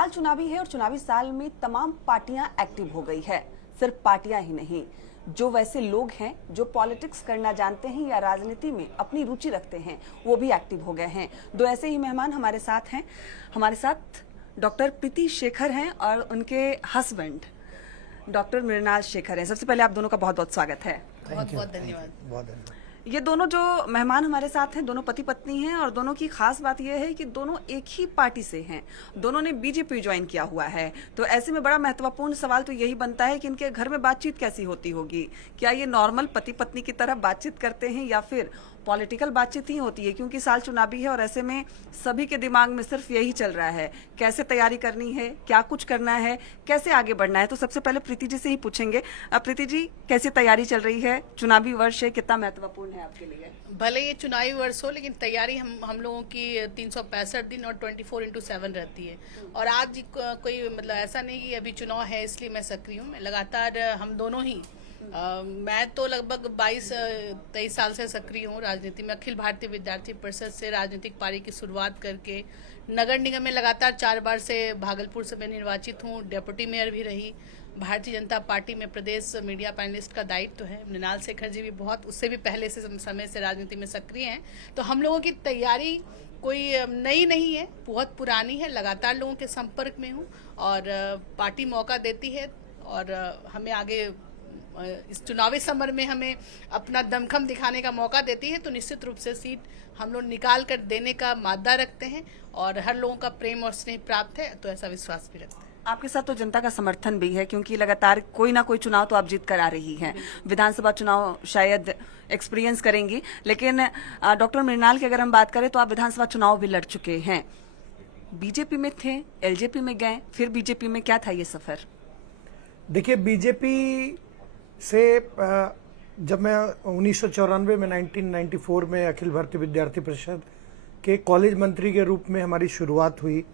साल चुनावी है और चुनावी साल में तमाम पार्टियां एक्टिव हो गई है। सिर्फ पार्टियां ही नहीं, जो वैसे लोग हैं जो पॉलिटिक्स करना जानते हैं या राजनीति में अपनी रुचि रखते हैं, वो भी एक्टिव हो गए हैं। दो ऐसे ही मेहमान हमारे साथ हैं। हमारे साथ डॉक्टर प्रीति शेखर हैं और उनके हस्बैंड डॉक्टर मृणाल शेखर हैं। सबसे पहले आप दोनों का बहुत बहुत स्वागत है। बहुत बहुत धन्यवाद। बहुत धन्यवाद। ये दोनों जो मेहमान हमारे साथ हैं, दोनों पति पत्नी हैं और दोनों की खास बात यह है कि दोनों एक ही पार्टी से हैं। दोनों ने बीजेपी ज्वाइन किया हुआ है। तो ऐसे में बड़ा महत्वपूर्ण सवाल तो यही बनता है कि इनके घर में बातचीत कैसी होती होगी। क्या ये नॉर्मल पति पत्नी की तरह बातचीत करते हैं या फिर पॉलिटिकल बातचीत ही होती है, क्योंकि साल चुनावी है और ऐसे में सभी के दिमाग में सिर्फ यही चल रहा है, कैसे तैयारी करनी है, क्या कुछ करना है, कैसे आगे बढ़ना है। तो सबसे पहले प्रीति जी से ही पूछेंगे। प्रीति जी, कैसी तैयारी चल रही है? चुनावी वर्ष है, कितना महत्वपूर्ण है आपके लिए? भले ये चुनावी वर्ष हो, लेकिन तैयारी हम लोगों की 365 दिन और 24/7 रहती है। और आज कोई मतलब ऐसा नहीं कि अभी चुनाव है इसलिए मैं सक्रिय हूँ। मैं लगातार हम दोनों ही मैं तो लगभग 22-23 साल से सक्रिय हूँ राजनीति में। अखिल भारतीय विद्यार्थी परिषद से राजनीतिक पारी की शुरुआत करके नगर निगम में लगातार 4 बार से भागलपुर से मैं निर्वाचित हूँ। डेप्यूटी मेयर भी रही। भारतीय जनता पार्टी में प्रदेश मीडिया पैनलिस्ट का दायित्व है। मृणाल शेखर जी भी बहुत उससे भी पहले से समय से राजनीति में सक्रिय हैं। तो हम लोगों की तैयारी कोई नई नहीं है, बहुत पुरानी है। लगातार लोगों के संपर्क में हूँ और पार्टी मौका देती है और हमें आगे इस चुनावी समर में हमें अपना दमखम दिखाने का मौका देती है। तो निश्चित रूप से सीट हम लोग निकाल कर देने का मादा रखते हैं और हर लोगों का प्रेम और स्नेह प्राप्त है, तो ऐसा विश्वास भी रखते हैं। आपके साथ तो जनता का समर्थन भी है, क्योंकि लगातार कोई ना कोई चुनाव तो आप जीत कर आ रही हैं। विधानसभा चुनाव शायद एक्सपीरियंस करेंगी, लेकिन डॉक्टर मृणाल की अगर हम बात करें तो आप विधानसभा चुनाव भी लड़ चुके हैं। बीजेपी में थे, एलजेपी में गए, फिर बीजेपी में। क्या था ये सफर? देखिए, बीजेपी से जब मैं 1994 में 1994 में अखिल भारतीय विद्यार्थी परिषद के कॉलेज मंत्री के रूप में हमारी शुरुआत हुई,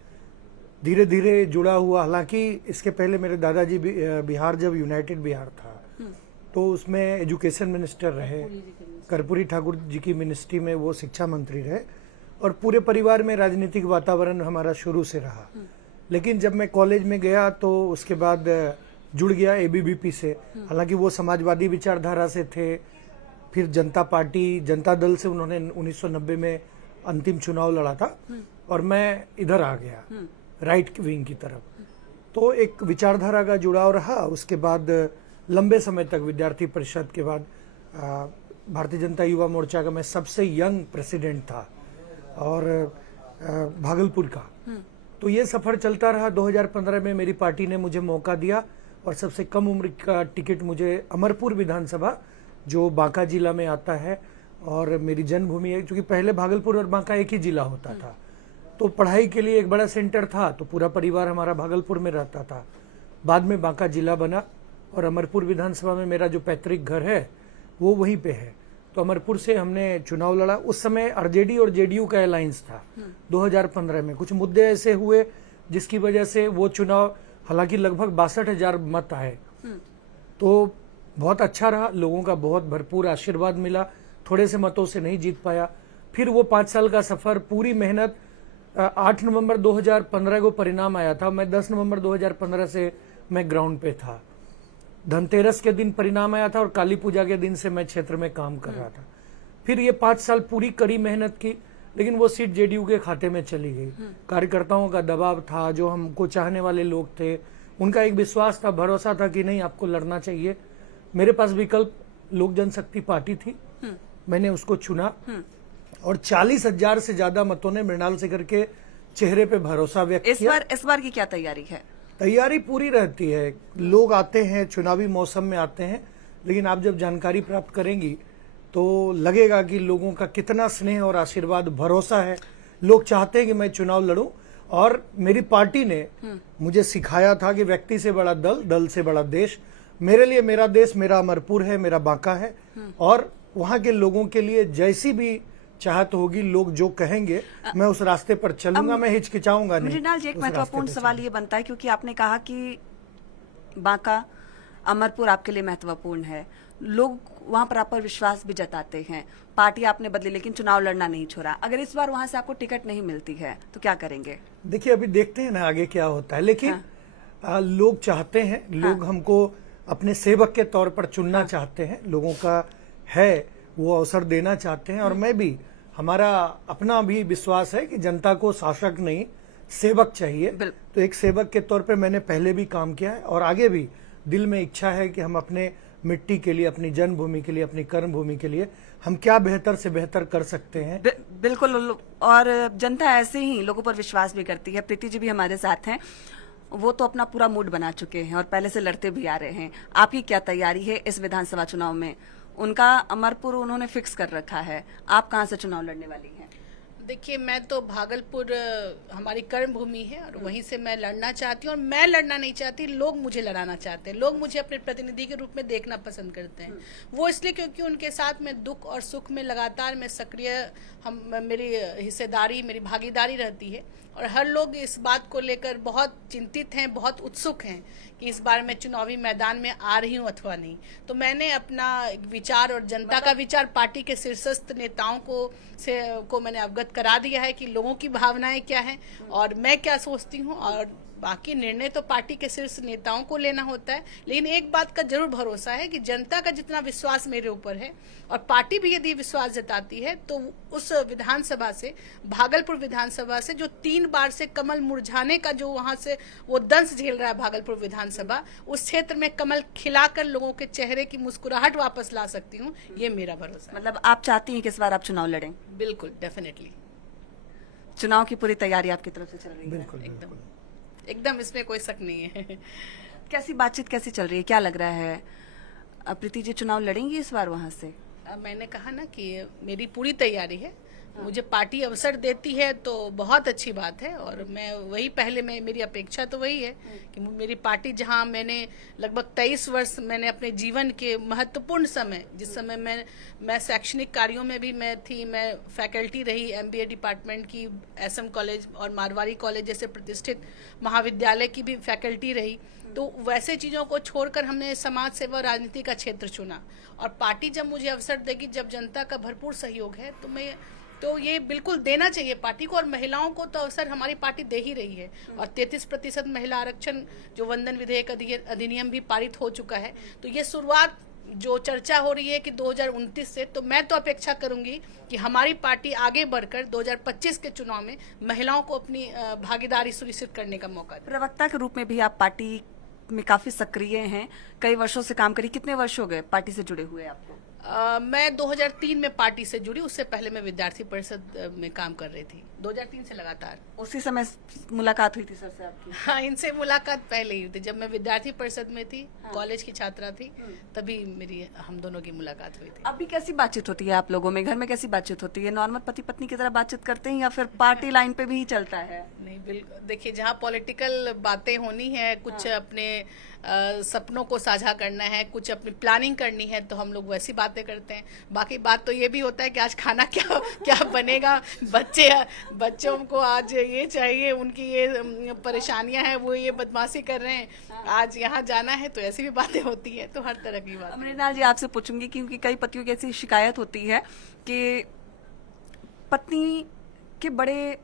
धीरे धीरे जुड़ा हुआ। हालांकि इसके पहले मेरे दादाजी बिहार जब यूनाइटेड बिहार था तो उसमें एजुकेशन मिनिस्टर रहे, कर्पूरी ठाकुर जी की मिनिस्ट्री में वो शिक्षा मंत्री रहे और पूरे परिवार में राजनीतिक वातावरण हमारा शुरू से रहा। लेकिन जब मैं कॉलेज में गया तो उसके बाद जुड़ गया एबीवीपी से। हालांकि वो समाजवादी विचारधारा से थे। फिर जनता पार्टी, जनता दल से उन्होंने 1990 में अंतिम चुनाव लड़ा था और मैं इधर आ गया राइट विंग की तरफ। तो एक विचारधारा का जुड़ाव रहा। उसके बाद लंबे समय तक विद्यार्थी परिषद के बाद भारतीय जनता युवा मोर्चा का मैं सबसे यंग प्रेसिडेंट था और भागलपुर का। तो ये सफर चलता रहा। 2015 में मेरी पार्टी ने मुझे मौका दिया और सबसे कम उम्र का टिकट मुझे अमरपुर विधानसभा, जो बांका जिला में आता है और मेरी जन्मभूमि है, क्योंकि पहले भागलपुर और बांका एक ही जिला होता था। तो पढ़ाई के लिए एक बड़ा सेंटर था, तो पूरा परिवार हमारा भागलपुर में रहता था। बाद में बांका जिला बना और अमरपुर विधानसभा में मेरा जो पैतृक घर है वो वहीं पे है। तो अमरपुर से हमने चुनाव लड़ा। उस समय आरजेडी और जेडीयू का अलायंस था। 2015 में कुछ मुद्दे ऐसे हुए जिसकी वजह से वो चुनाव, हालांकि लगभग 62,000 मत आए, तो बहुत अच्छा रहा। लोगों का बहुत भरपूर आशीर्वाद मिला। थोड़े से मतों से नहीं जीत पाया। फिर वो 5 साल का सफर, पूरी मेहनत। 8 नवंबर 2015 को परिणाम आया था। मैं 10 नवंबर 2015 से मैं ग्राउंड पे था। धनतेरस के दिन परिणाम आया था और काली पूजा के दिन से मैं क्षेत्र में काम कर रहा था। फिर ये 5 साल पूरी कड़ी मेहनत की, लेकिन वो सीट जेडीयू के खाते में चली गई। कार्यकर्ताओं का दबाव था, जो हमको चाहने वाले लोग थे, उनका एक विश्वास था, भरोसा था कि नहीं, आपको लड़ना चाहिए। मेरे पास विकल्प लोक जनशक्ति पार्टी थी, मैंने उसको चुना और 40,000 से ज्यादा मतों ने मृणाल शेखर के चेहरे पे भरोसा व्यक्त किया। इस बार की क्या तैयारी है? तैयारी पूरी रहती है। लोग आते हैं, चुनावी मौसम में आते हैं, लेकिन आप जब जानकारी प्राप्त करेंगी तो लगेगा कि लोगों का कितना स्नेह और आशीर्वाद, भरोसा है। लोग चाहते हैं कि मैं चुनाव लड़ूं और मेरी पार्टी ने मुझे सिखाया था कि व्यक्ति से बड़ा दल, दल से बड़ा देश। मेरे लिए मेरा देश मेरा अमरपुर है, मेरा बांका है और वहां के लोगों के लिए जैसी भी चाहत होगी, लोग जो कहेंगे मैं उस रास्ते पर चलूंगा, मैं हिचकिचाऊंगा नहीं। मृणाल जी, एक महत्वपूर्ण सवाल ये बनता है, क्योंकि आपने कहा कि बांका, अमरपुर आपके लिए महत्वपूर्ण है। लोग वहां पर आप पर विश्वास भी जताते हैं, पार्टी आपने बदली लेकिन चुनाव लड़ना नहीं छोड़ा। अगर इस बार वहां से आपको टिकट नहीं मिलती है तो क्या करेंगे? देखिए अभी देखते हैं ना आगे क्या होता है, लेकिन लोग चाहते हैं, लोग हमको अपने सेवक के तौर पर चुनना चाहते हैं, लोगों का है वो अवसर देना चाहते हैं। और मैं भी, हमारा अपना भी विश्वास है कि जनता को शासक नहीं सेवक चाहिए। तो एक सेवक के तौर पे मैंने पहले भी काम किया है और आगे भी दिल में इच्छा है कि हम अपने मिट्टी के लिए, अपनी जन्मभूमि के लिए, अपनी कर्मभूमि के लिए हम क्या बेहतर से बेहतर कर सकते हैं। बिल्कुल, और जनता ऐसे ही लोगों पर विश्वास भी करती है। प्रीति जी भी हमारे साथ हैं, वो तो अपना पूरा मूड बना चुके हैं और पहले से लड़ते भी आ रहे हैं। आपकी क्या तैयारी है इस विधानसभा चुनाव में? उनका अमरपुर उन्होंने फिक्स कर रखा है, आप कहाँ से चुनाव लड़ने वाली हैं? देखिए, मैं तो भागलपुर हमारी कर्म भूमि है और वहीं से मैं लड़ना चाहती हूँ। और मैं लड़ना नहीं चाहती, लोग मुझे लड़ाना चाहते हैं। लोग मुझे अपने प्रतिनिधि के रूप में देखना पसंद करते हैं। वो इसलिए क्योंकि उनके साथ में दुख और सुख में लगातार मैं सक्रिय, मेरी हिस्सेदारी, मेरी भागीदारी रहती है। और हर लोग इस बात को लेकर बहुत चिंतित हैं, बहुत उत्सुक हैं कि इस बार मैं चुनावी मैदान में आ रही हूं अथवा नहीं। तो मैंने अपना विचार और जनता का विचार पार्टी के शीर्षस्थ नेताओं को मैंने अवगत करा दिया है कि लोगों की भावनाएं क्या हैं और मैं क्या सोचती हूं। और बाकी निर्णय तो पार्टी के शीर्ष नेताओं को लेना होता है। लेकिन एक बात का जरूर भरोसा है कि जनता का जितना विश्वास मेरे ऊपर है और पार्टी भी यदि विश्वास जताती है तो उस विधानसभा से, भागलपुर विधानसभा से, जो 3 बार से कमल मुरझाने का जो वहां से वो दंश झेल रहा है भागलपुर विधानसभा, उस क्षेत्र में कमल खिलाकर लोगों के चेहरे की मुस्कुराहट वापस ला सकती हूँ, ये मेरा भरोसा है। मतलब आप चाहती हैं कि इस बार आप चुनाव लड़ें? बिल्कुल, डेफिनेटली। चुनाव की पूरी तैयारी आपकी तरफ से चल रही है? बिल्कुल एकदम, इसमें कोई शक नहीं है। कैसी बातचीत कैसी चल रही है, क्या लग रहा है? प्रीति जी चुनाव लड़ेंगी इस बार वहां से? मैंने कहा ना कि मेरी पूरी तैयारी है। मुझे पार्टी अवसर देती है तो बहुत अच्छी बात है और मैं वही पहले मेरी अपेक्षा तो वही है कि मेरी पार्टी, जहां मैंने लगभग 23 वर्ष मैंने अपने जीवन के महत्वपूर्ण समय, जिस समय मैं शैक्षणिक कार्यों में भी मैं थी, मैं फैकल्टी रही MBA डिपार्टमेंट की, SM कॉलेज और मारवाड़ी कॉलेज जैसे प्रतिष्ठित महाविद्यालय की भी फैकल्टी रही। तो वैसे चीज़ों को छोड़कर हमने समाज सेवा और राजनीति का क्षेत्र चुना। और पार्टी जब मुझे अवसर देगी, जब जनता का भरपूर सहयोग है, तो ये बिल्कुल देना चाहिए पार्टी को। और महिलाओं को तो अवसर हमारी पार्टी दे ही रही है। और 33% महिला आरक्षण, जो वंदन विधेयक अधिनियम भी पारित हो चुका है। तो ये शुरुआत जो चर्चा हो रही है कि 2029 से, तो मैं तो अपेक्षा करूंगी कि हमारी पार्टी आगे बढ़कर 2025 के चुनाव में महिलाओं को अपनी भागीदारी सुनिश्चित करने का मौका दे। प्रवक्ता के रूप में भी आप पार्टी में काफी सक्रिय हैं, कई वर्षों से काम करी। कितने वर्ष हो गए पार्टी से जुड़े हुए आपको? मैं 2003 में पार्टी से जुड़ी, उससे पहले मैं विद्यार्थी परिषद में काम कर रही थी, 2003 से लगातार। उसी समय मुलाकात हुई थी सर से आपकी? हाँ, इनसे मुलाकात पहले ही हुई थी, जब मैं विद्यार्थी परिषद में थी, कॉलेज की छात्रा थी, तभी हम दोनों की मुलाकात हुई थी। अभी कैसी बातचीत होती है आप लोगों में, घर में कैसी बातचीत होती है? नॉर्मल पति पत्नी की तरह बातचीत करते हैं या फिर पार्टी लाइन पे भी चलता है? नहीं, बिल्कुल। देखिए, जहाँ पॉलिटिकल बातें होनी है, कुछ अपने सपनों को साझा करना है, कुछ अपनी प्लानिंग करनी है, तो हम लोग वैसी बातें करते हैं। बाकी बात तो ये भी होता है कि आज खाना क्या बनेगा, बच्चों को आज ये चाहिए, उनकी ये परेशानियां हैं, वो ये बदमाशी कर रहे हैं, आज यहाँ जाना है, तो ऐसी भी बातें होती है। तो हर तरह की बात। मृणाल जी आपसे पूछूंगी क्योंकि कई पतियों की ऐसी शिकायत होती है कि पत्नी के बड़े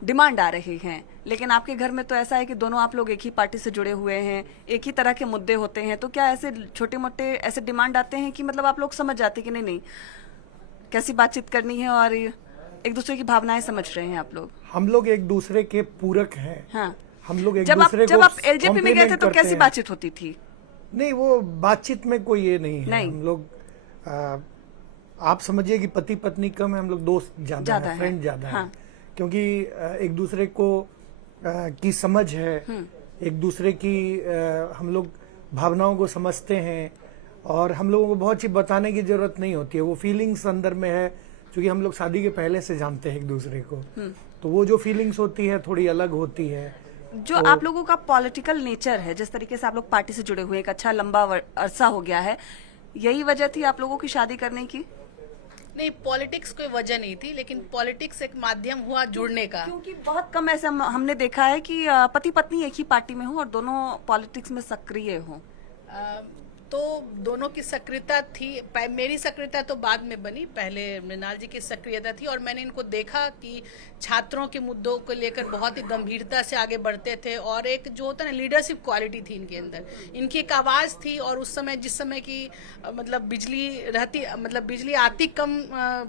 डिमांड आ रहे हैं, लेकिन आपके घर में तो ऐसा है कि दोनों आप लोग एक ही पार्टी से जुड़े हुए हैं, एक ही तरह के मुद्दे होते हैं। तो क्या ऐसे छोटे मोटे ऐसे डिमांड आते हैं कि मतलब आप लोग समझ जाते हैं कि नहीं कैसी बातचीत करनी है और एक दूसरे की भावनाएं समझ रहे हैं आप लोग? हम लोग एक दूसरे के पूरक हैं। हाँ, हम लोग एक जब दूसरे आप को एलजेपी में गए थे तो कैसी बातचीत होती थी? नहीं, वो बातचीत में कोई ये नहीं है। नहीं। हम लोग आप समझिए कि पति पत्नी कम है, हम लोग दोस्त ज्यादा है, फ्रेंड ज्यादा है। क्योंकि एक दूसरे को की समझ है, एक दूसरे की हम लोग भावनाओं को समझते हैं और हम लोगों को बहुत चीज बताने की जरूरत नहीं होती है। वो फीलिंग्स अंदर में है, क्योंकि हम लोग शादी के पहले से जानते हैं एक दूसरे को। तो वो जो फीलिंग्स होती है थोड़ी अलग होती है। जो तो आप लोगों का पॉलिटिकल नेचर है, जिस तरीके से आप लोग पार्टी से जुड़े हुए एक अच्छा लंबा अरसा हो गया है, यही वजह थी आप लोगों की शादी करने की? नहीं, पॉलिटिक्स कोई वजह नहीं थी, लेकिन पॉलिटिक्स एक माध्यम हुआ जुड़ने का। क्योंकि बहुत कम ऐसा हमने देखा है कि पति पत्नी एक ही पार्टी में हो और दोनों पॉलिटिक्स में सक्रिय हो। तो दोनों की सक्रियता थी। मेरी सक्रियता तो बाद में बनी, पहले मृणाल जी की सक्रियता थी, और मैंने इनको देखा कि छात्रों के मुद्दों को लेकर बहुत ही गंभीरता से आगे बढ़ते थे, और एक जो होता है ना लीडरशिप क्वालिटी थी इनके अंदर, इनकी एक आवाज़ थी। और उस समय जिस समय की मतलब बिजली आती कम,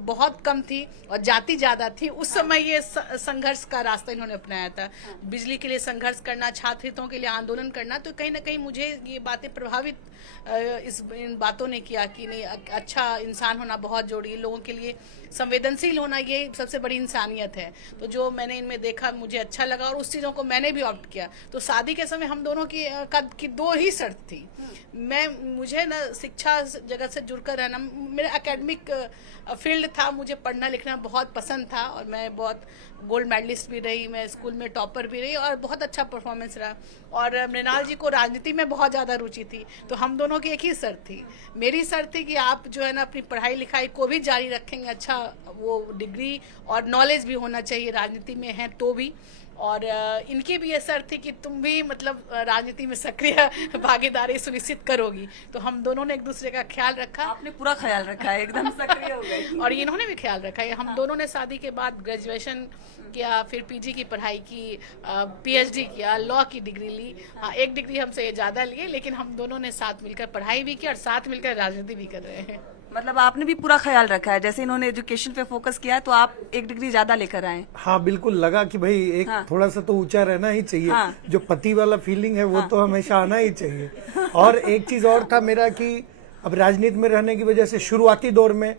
बहुत कम थी और जाती ज़्यादा थी, उस समय ये संघर्ष का रास्ता इन्होंने अपनाया था। बिजली के लिए संघर्ष करना, छात्र हितों के लिए आंदोलन करना, तो कहीं ना कहीं मुझे ये बातें प्रभावित इन बातों ने किया कि नहीं, अच्छा इंसान होना बहुत जरूरी है, लोगों के लिए संवेदनशील होना ये सबसे बड़ी इंसानियत है। तो जो मैंने इनमें देखा मुझे अच्छा लगा, और उस चीज़ों को मैंने भी ऑप्ट किया। तो शादी के समय हम दोनों की दो ही शर्त थी। मुझे ना शिक्षा जगत से जुड़कर रहना, मेरा एकेडमिक फील्ड था, मुझे पढ़ना लिखना बहुत पसंद था, और मैं बहुत गोल्ड मेडलिस्ट भी रही, मैं स्कूल में टॉपर भी रही, और बहुत अच्छा परफॉर्मेंस रहा। और मृणाल जी को राजनीति में बहुत ज़्यादा रुचि थी, तो हम दोनों की एक ही शर्त थी। मेरी शर्त थी कि आप जो है ना अपनी पढ़ाई लिखाई को भी जारी रखेंगे, अच्छा वो डिग्री और नॉलेज भी होना चाहिए, राजनीति में है तो भी। और इनकी भी ये शर्त थी कि तुम भी मतलब राजनीति में सक्रिय भागीदारी सुनिश्चित करोगी। तो हम दोनों ने एक दूसरे का ख्याल रखा। आपने पूरा ख्याल रखा है, एकदम सक्रिय हो गई। और इन्होंने भी ख्याल रखा है। हम दोनों ने शादी के बाद ग्रेजुएशन किया, फिर पीजी की पढ़ाई की, पीएचडी किया, लॉ की डिग्री ली। एक डिग्री हमसे ज़्यादा लिए, लेकिन हम दोनों ने साथ मिलकर पढ़ाई भी की और साथ मिलकर राजनीति भी कर रहे हैं। मतलब आपने भी पूरा ख्याल रखा है, जैसे इन्होंने एजुकेशन पे फोकस किया तो आप एक डिग्री ज्यादा लेकर आए। हाँ बिल्कुल, लगा कि भाई एक थोड़ा सा तो ऊंचा रहना ही चाहिए। जो पति वाला फीलिंग है वो तो हमेशा आना ही चाहिए। और एक चीज और था मेरा कि अब राजनीति में रहने की वजह से शुरुआती दौर में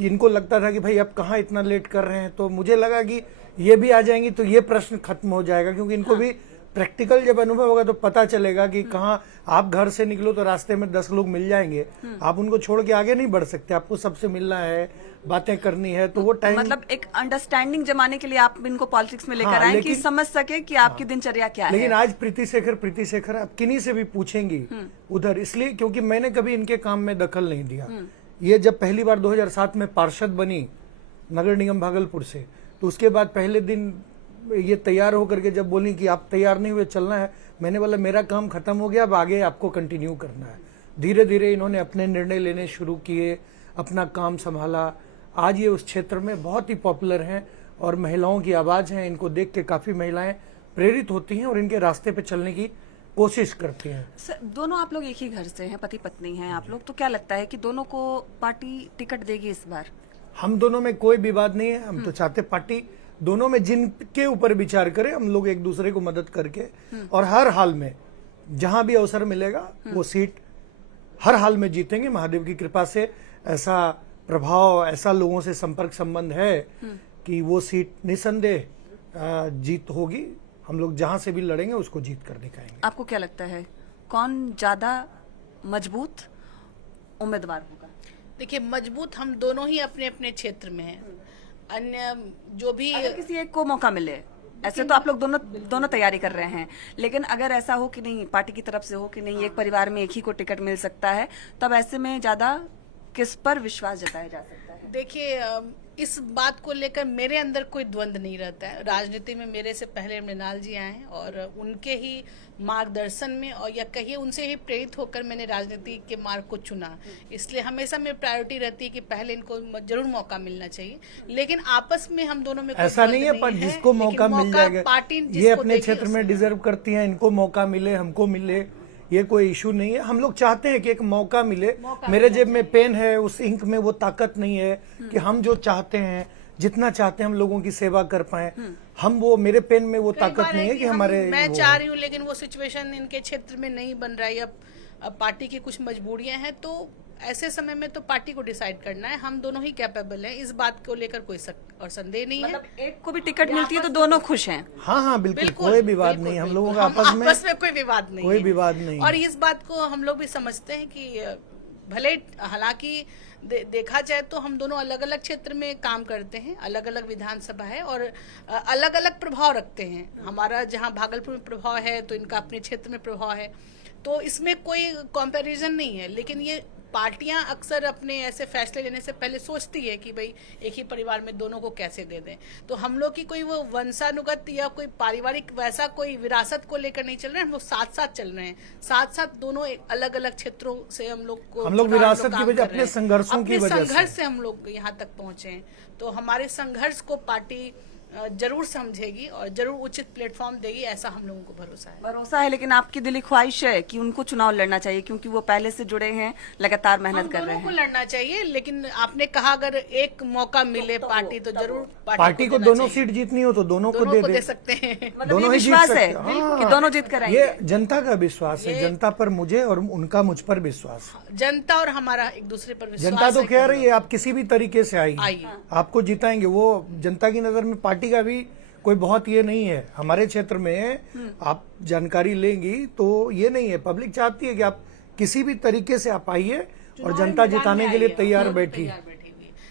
इनको लगता था कि भाई अब कहाँ इतना लेट कर रहे हैं, तो मुझे लगा कि ये भी आ जाएंगी तो ये प्रश्न खत्म हो जाएगा, क्योंकि इनको भी प्रैक्टिकल जब अनुभव होगा तो पता चलेगा कि कहाँ आप घर से निकलो तो रास्ते में 10 लोग मिल जाएंगे, आप उनको छोड़ के आगे नहीं बढ़ सकते, आपको सबसे मिलना है, बातें करनी है। तो वो टाइम मतलब एक अंडरस्टैंडिंग जमाने के लिए आप इनको पॉलिटिक्स में लेकर आए कि समझ सके कि आपकी दिनचर्या क्या है। लेकिन आज प्रीति शेखर आप किन्हीं से भी पूछेंगी उधर, इसलिए क्योंकि मैंने कभी इनके काम में दखल नहीं दिया। ये जब पहली बार 2007 में पार्षद बनी नगर निगम भागलपुर से, तो उसके बाद पहले दिन ये तैयार होकर के जब बोली कि आप तैयार नहीं हुए, चलना है, मैंने बोला मेरा काम खत्म हो गया, अब आगे आपको कंटिन्यू करना है। धीरे धीरे इन्होंने अपने निर्णय लेने शुरू किए, अपना काम संभाला। आज ये उस क्षेत्र में बहुत ही पॉपुलर हैं और महिलाओं की आवाज़ है। इनको देख के काफ़ी महिलाएं प्रेरित होती हैं और इनके रास्ते पे चलने की कोशिश करती हैं। सर, दोनों आप लोग एक ही घर से हैं, पति पत्नी हैं आप लोग, तो क्या लगता है कि दोनों को पार्टी टिकट देगी इस बार? हम दोनों में कोई विवाद नहीं है। हम तो चाहते पार्टी दोनों में जिनके ऊपर विचार करें, हम लोग एक दूसरे को मदद करके और हर हाल में जहां भी अवसर मिलेगा वो सीट हर हाल में जीतेंगे। महादेव की कृपा से ऐसा प्रभाव, ऐसा लोगों से संपर्क संबंध है कि वो सीट निसंदेह जीत होगी। हम लोग जहां से भी लड़ेंगे उसको जीत कर दिखाएंगे। आपको क्या लगता है कौन ज्यादा मजबूत उम्मीदवार होगा? देखिए, मजबूत हम दोनों ही अपने अपने क्षेत्र में हैं। अन्य जो भी अगर किसी एक को मौका मिले, ऐसे तो आप लोग दोनों तैयारी कर रहे हैं, लेकिन अगर ऐसा हो कि नहीं, पार्टी की तरफ से हो कि नहीं, एक परिवार में एक ही को टिकट मिल सकता है, तब ऐसे में ज्यादा किस पर विश्वास जताया जा सकता है? देखिए, इस बात को लेकर मेरे अंदर कोई द्वंद्व नहीं रहता है। राजनीति में मेरे से पहले मृणाल जी आए हैं और उनके ही मार्गदर्शन में, और या कहिए उनसे ही प्रेरित होकर मैंने राजनीति के मार्ग को चुना। इसलिए हमेशा मेरी प्रायोरिटी रहती है कि पहले इनको जरूर मौका मिलना चाहिए, लेकिन आपस में हम दोनों में ऐसा नहीं है, पर जिसको मौका मिल जाएगा, पार्टी ये अपने क्षेत्र में डिजर्व करती हैं, इनको मौका मिले, हमको मिले, ये कोई इशू नहीं है। हम लोग चाहते हैं कि एक मौका मिले। मेरे जेब में पेन है, उस इंक में वो ताकत नहीं है कि हम जो चाहते हैं, जितना चाहते हैं हम लोगों की सेवा कर पाए। हम वो, मेरे पेन में वो ताकत नहीं है कि हमारे, मैं चाह रही हूँ लेकिन वो सिचुएशन इनके क्षेत्र में नहीं बन रहा है। अब पार्टी की कुछ मजबूरियां हैं, तो ऐसे समय में तो पार्टी को डिसाइड करना है। हम दोनों ही कैपेबल हैं, इस बात को लेकर कोई और संदेह नहीं है। मतलब एक को भी टिकट मिलती है तो दोनों खुश हैं। हाँ, बिल्कुल कोई विवाद नहीं। हम लोगों का आपस में कोई विवाद नहीं, कोई विवाद नहीं। और इस बात को हम लोग भी समझते हैं कि भले हालांकि देखा जाए तो हम दोनों अलग अलग क्षेत्र में काम करते हैं, अलग अलग विधानसभा है और अलग अलग प्रभाव रखते हैं। हमारा जहाँ भागलपुर में प्रभाव है तो इनका अपने क्षेत्र में प्रभाव है, तो इसमें कोई कंपैरिजन नहीं है। लेकिन ये पार्टियां अक्सर अपने ऐसे फैसले लेने से पहले सोचती है कि भाई एक ही परिवार में दोनों को कैसे दे दें। तो हम लोग की कोई वो वंशानुगत या कोई पारिवारिक वैसा कोई विरासत को लेकर नहीं चल रहे हैं, हम लोग साथ साथ चल रहे हैं, साथ साथ दोनों अलग अलग क्षेत्रों से हम लोग विरासत की वजह अपने संघर्षों की वजह संघर्ष से हम लोग यहाँ तक पहुंचे हैं। तो हमारे संघर्ष को पार्टी जरूर समझेगी और जरूर उचित प्लेटफॉर्म देगी, ऐसा हम लोगों को भरोसा है। लेकिन आपकी दिली ख्वाहिश है कि उनको चुनाव लड़ना चाहिए, क्योंकि वो पहले से जुड़े हैं, लगातार मेहनत कर रहे हैं। को लड़ना चाहिए, लेकिन आपने कहा अगर एक मौका मिले पार्टी तो जरूर पार्टी को दोनों सीट जीतनी हो तो दोनों को दे सकते हैं। मतलब ये विश्वास है कि दोनों जीत कर आएंगे। ये जनता का विश्वास है, जनता पर मुझे और उनका मुझ पर विश्वास है। जनता और हमारा एक दूसरे पर विश्वास। जनता तो कह रही है आप किसी भी तरीके से आइए, आपको जिताएंगे। वो जनता की नजर में पार्टी का भी कोई बहुत ये नहीं है। हमारे क्षेत्र में आप जानकारी लेंगी तो ये नहीं है, पब्लिक चाहती है कि आप किसी भी तरीके से आप आइए और जनता जिताने के लिए तैयार बैठी है।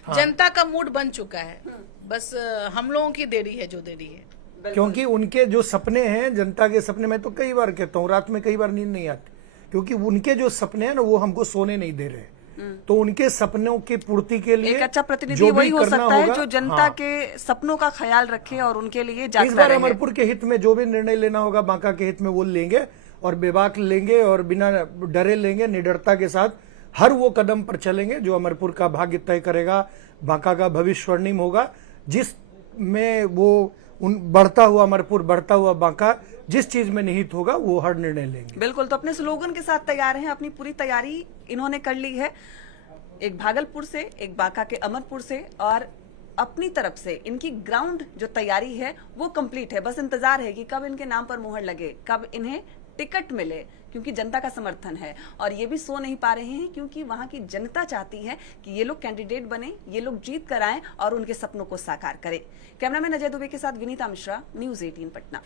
जनता का मूड बन चुका है, बस हम लोगों की देरी है जो देरी है। क्योंकि उनके जो सपने हैं, जनता के सपने, मैं तो कई बार कहता हूँ, रात में कई बार नींद नहीं आती, क्योंकि उनके जो सपने हैं ना वो हमको सोने नहीं दे रहे। तो उनके सपनों की पूर्ति के लिए एक अच्छा प्रतिनिधि वही हो सकता है जो जनता के सपनों का ख्याल रखे और उनके लिए जागता रहे। इस बार अमरपुर के हित में जो भी निर्णय लेना होगा बांका के हित में वो लेंगे और बेबाक लेंगे और बिना डरे लेंगे, निडरता के साथ हर वो कदम पर चलेंगे जो अमरपुर का भाग्य तय करेगा, बांका का भविष्य स्वर्णिम होगा। जिस में वो बढ़ता हुआ अमरपुर, बढ़ता हुआ बांका, जिस चीज में निहित होगा वो हर निर्णय लेंगे। बिल्कुल, तो अपने स्लोगन के साथ तैयार हैं, अपनी पूरी तैयारी इन्होंने कर ली है, एक भागलपुर से, एक बांका के अमरपुर से, और अपनी तरफ से इनकी ग्राउंड जो तैयारी है वो कंप्लीट है। बस इंतजार है कि कब इनके नाम पर मुहर लगे, कब इन्हें टिकट मिले, क्योंकि जनता का समर्थन है। और ये भी सो नहीं पा रहे हैं क्योंकि वहां की जनता चाहती है कि ये लोग कैंडिडेट बने, ये लोग जीत कर आए और उनके सपनों को साकार करें। कैमरामैन अजय दुबे के साथ विनीता मिश्रा, न्यूज़ 18 पटना।